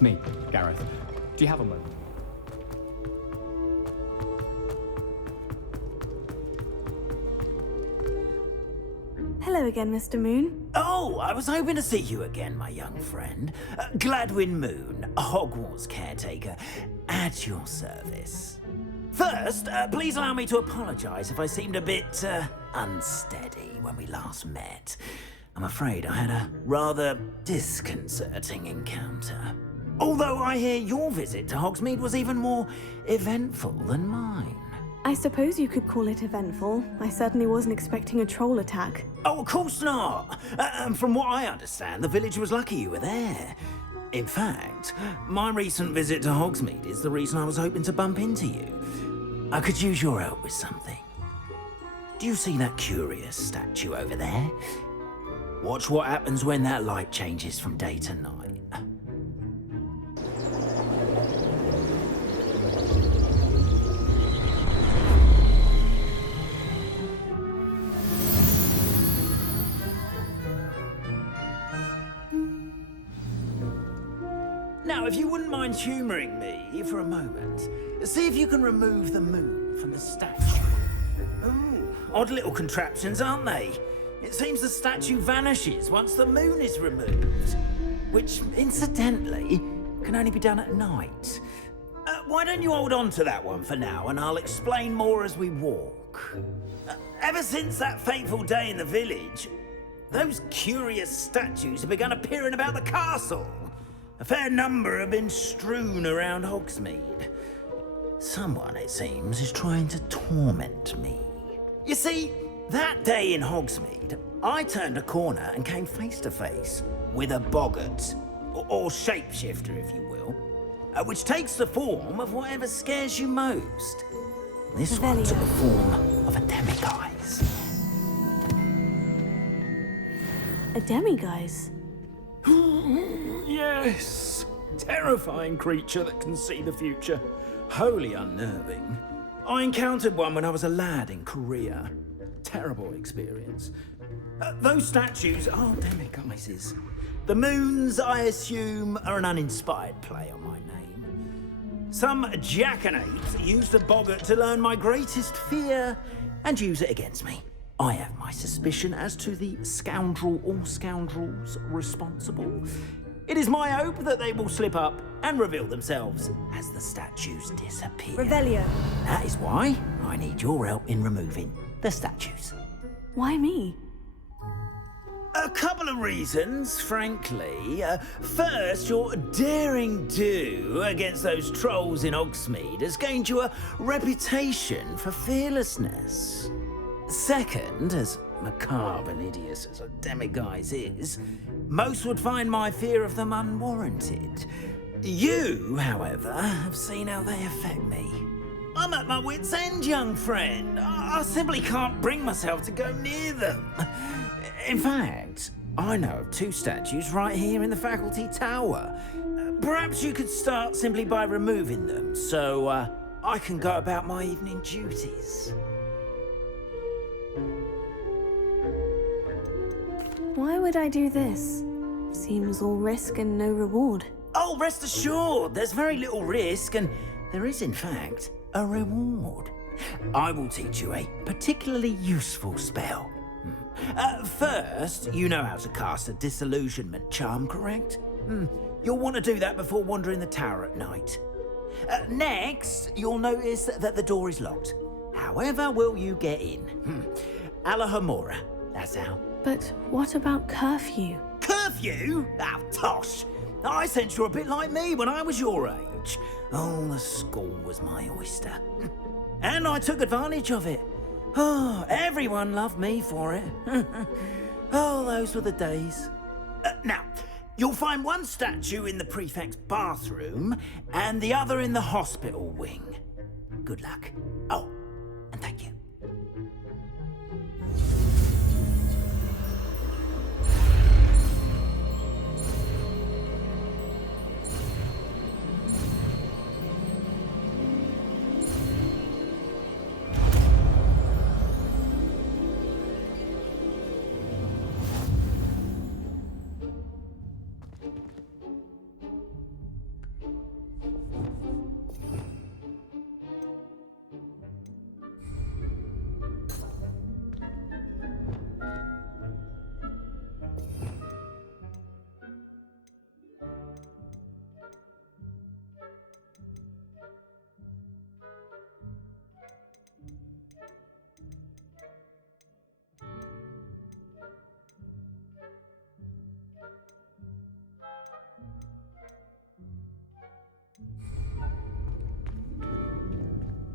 It's me, Gareth. Do you have a moment? Hello again, Mr. Moon. Oh, I was hoping to see you again, my young friend. Galdwin Moon, Hogwarts caretaker, at your service. First, please allow me to apologize if I seemed a bit, unsteady when we last met. I'm afraid I had a rather disconcerting encounter. Although I hear your visit to Hogsmeade was even more eventful than mine. I suppose you could call it eventful. I certainly wasn't expecting a troll attack. Oh, of course not. From what I understand, the village was lucky you were there. In fact, my recent visit to Hogsmeade is the reason I was hoping to bump into you. I could use your help with something. Do you see that curious statue over there? Watch what happens when that light changes from day to night. Now, if you wouldn't mind humouring me for a moment, see if you can remove the moon from the statue. Ooh, odd little contraptions, aren't they? It seems the statue vanishes once the moon is removed, which, incidentally, can only be done at night. Why don't you hold on to that one for now, and I'll explain more as we walk. Ever since that fateful day in the village, those curious statues have begun appearing about the castle. A fair number have been strewn around Hogsmeade. Someone, it seems, is trying to torment me. You see, that day in Hogsmeade, I turned a corner and came face to face with a boggart, or shapeshifter, if you will, which takes the form of whatever scares you most. This one took the form of a demiguise. A demiguise? Yes! Terrifying creature that can see the future. Wholly unnerving. I encountered one when I was a lad in Korea. Terrible experience. Those statues are demiguises. The moons, I assume, are an uninspired play on my name. Some jackanapes used a boggart to learn my greatest fear and use it against me. I have my suspicion as to the scoundrel or scoundrels responsible. It is my hope that they will slip up and reveal themselves as the statues disappear. Revelio. That is why I need your help in removing the statues. Why me? A couple of reasons, frankly. First, your daring do against those trolls in Hogsmeade has gained you a reputation for fearlessness. Second, as macabre and hideous as a demiguise is, most would find my fear of them unwarranted. You, however, have seen how they affect me. I'm at my wit's end, young friend. I simply can't bring myself to go near them. In fact, I know of two statues right here in the faculty tower. Perhaps you could start simply by removing them, so I can go about my evening duties. Why would I do this? Seems all risk and no reward. Oh, rest assured, there's very little risk, and there is, in fact, a reward. I will teach you a particularly useful spell. First, you know how to cast a disillusionment charm, correct? You'll want to do that before wandering the tower at night. Next, you'll notice that the door is locked. However will you get in? Alahomora, that's how. But what about curfew? Curfew? Oh, tosh. I sense you're a bit like me when I was your age. Oh, the school was my oyster. And I took advantage of it. Oh, everyone loved me for it. Oh, those were the days. Now, you'll find one statue in the prefect's bathroom and the other in the hospital wing. Good luck. Oh, and thank you.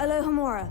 Alohomora.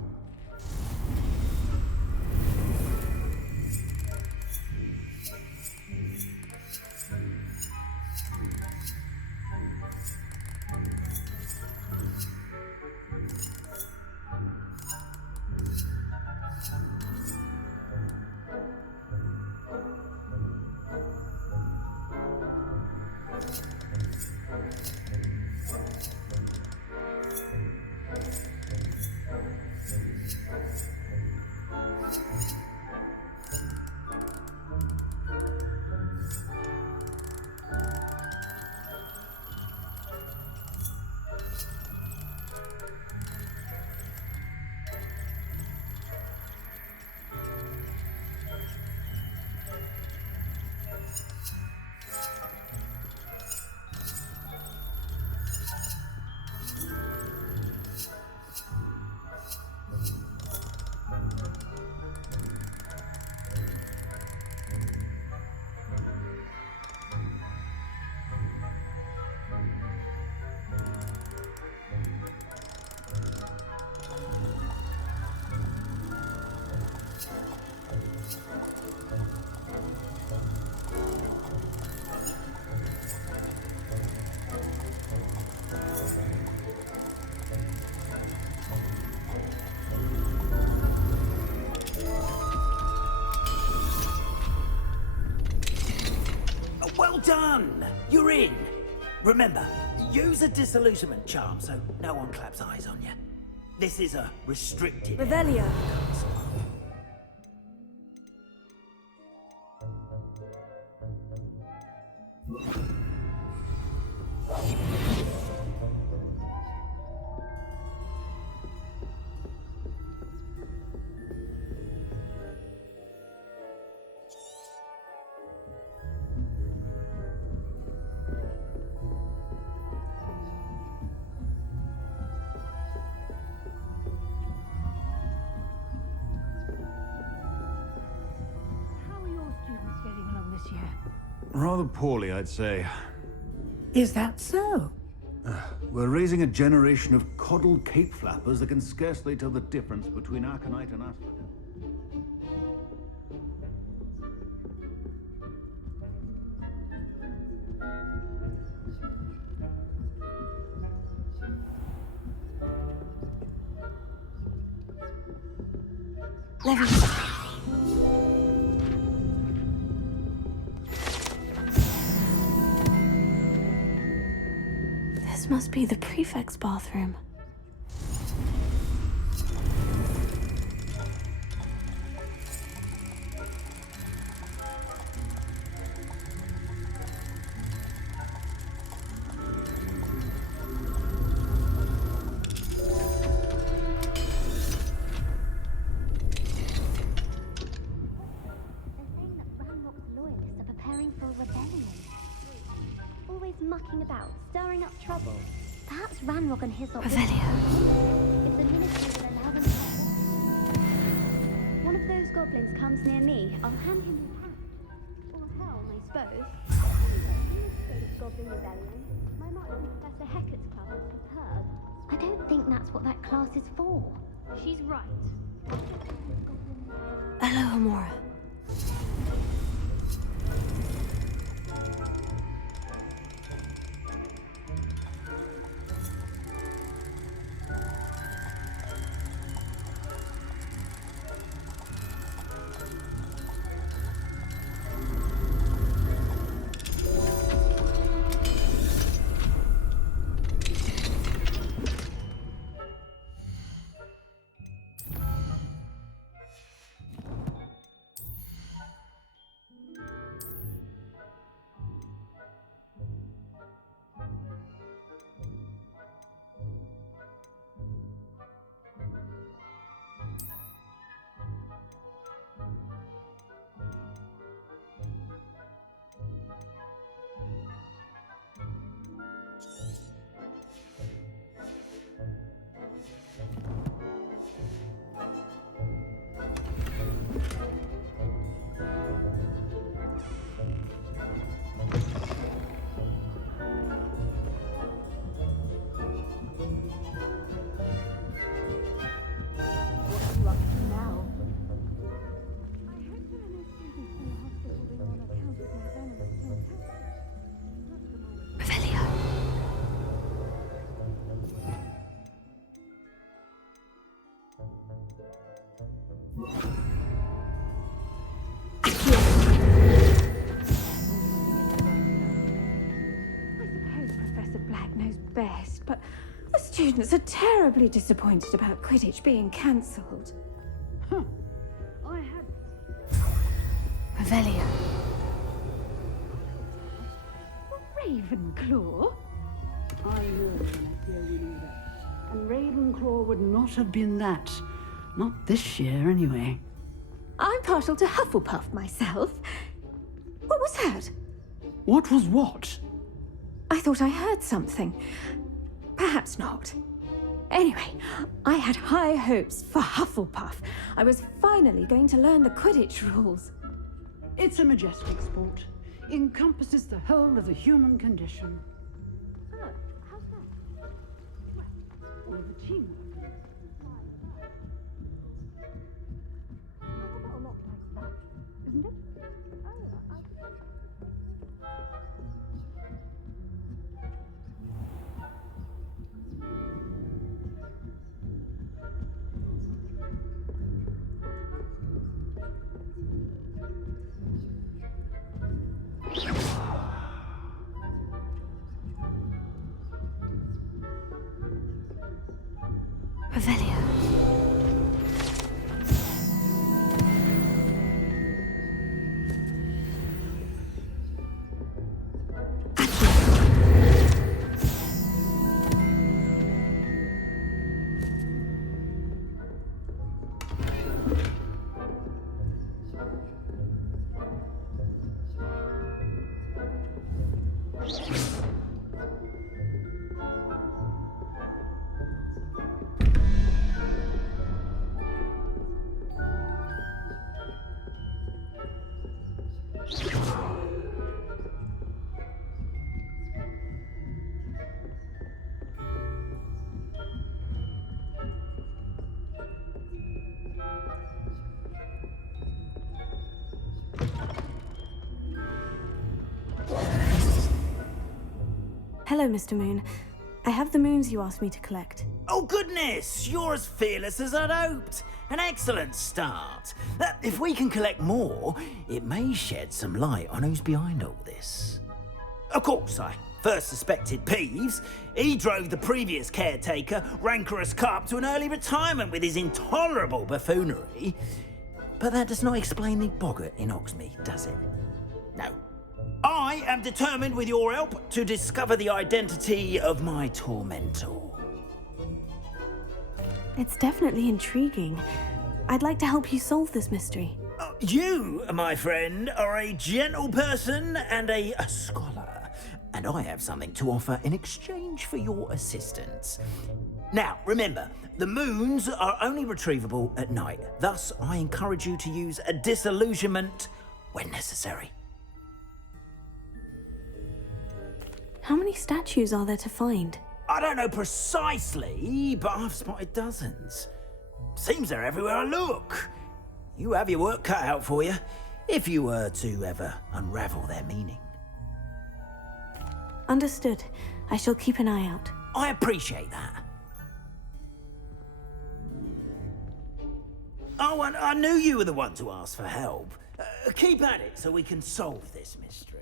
Well done! You're in! Remember, use a disillusionment charm so no one claps eyes on you. This is a restricted Revelio. Rather poorly, I'd say. Is that so? We're raising a generation of coddled cape flappers that can scarcely tell the difference between Arcanite and Asphodel. This must be the prefect's bathroom. Mucking about, stirring up trouble. Perhaps Ranrock and Hyssop... Revelio. If the ministry will allow them to... One of those goblins comes near me, I'll hand him his hat. Or helm, I suppose. Administrative Goblin Rebellion. My mark from Professor Hecat's club is superb. I don't think that's what that class is for. She's right. Alohomora. students are terribly disappointed about Quidditch being cancelled. I had... Revelio. Ravenclaw? I know, dear, you know that. And Ravenclaw would not have been that. Not this year, anyway. I'm partial to Hufflepuff myself. What was that? What was what? I thought I heard something. Perhaps not. Anyway, I had high hopes for Hufflepuff. I was finally going to learn the Quidditch rules. It's a majestic sport. Encompasses the whole of the human condition. Oh, how's that? All the teamwork. How about a lot like that, isn't it? Oh, Revelio. Hello, Mr. Moon. I have the moons you asked me to collect. Oh goodness, you're as fearless as I'd hoped. An excellent start. If we can collect more, it may shed some light on who's behind all this. Of course, I first suspected Peeves. He drove the previous caretaker, Rancorous Carp, to an early retirement with his intolerable buffoonery. But that does not explain the boggart in Hogsmeade, does it? No. I am determined, with your help, to discover the identity of my tormentor. It's definitely intriguing. I'd like to help you solve this mystery. You, my friend, are a gentle person and a scholar, and I have something to offer in exchange for your assistance. Now, remember, the moons are only retrievable at night. Thus, I encourage you to use a disillusionment when necessary. How many statues are there to find? I don't know precisely, but I've spotted dozens. Seems they're everywhere I look. You have your work cut out for you, if you were to ever unravel their meaning. Understood. I shall keep an eye out. I appreciate that. Oh, and I knew you were the one to ask for help. Keep at it so we can solve this mystery.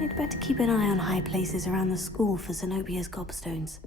I'd better keep an eye on high places around the school for Zenobia's gobstones.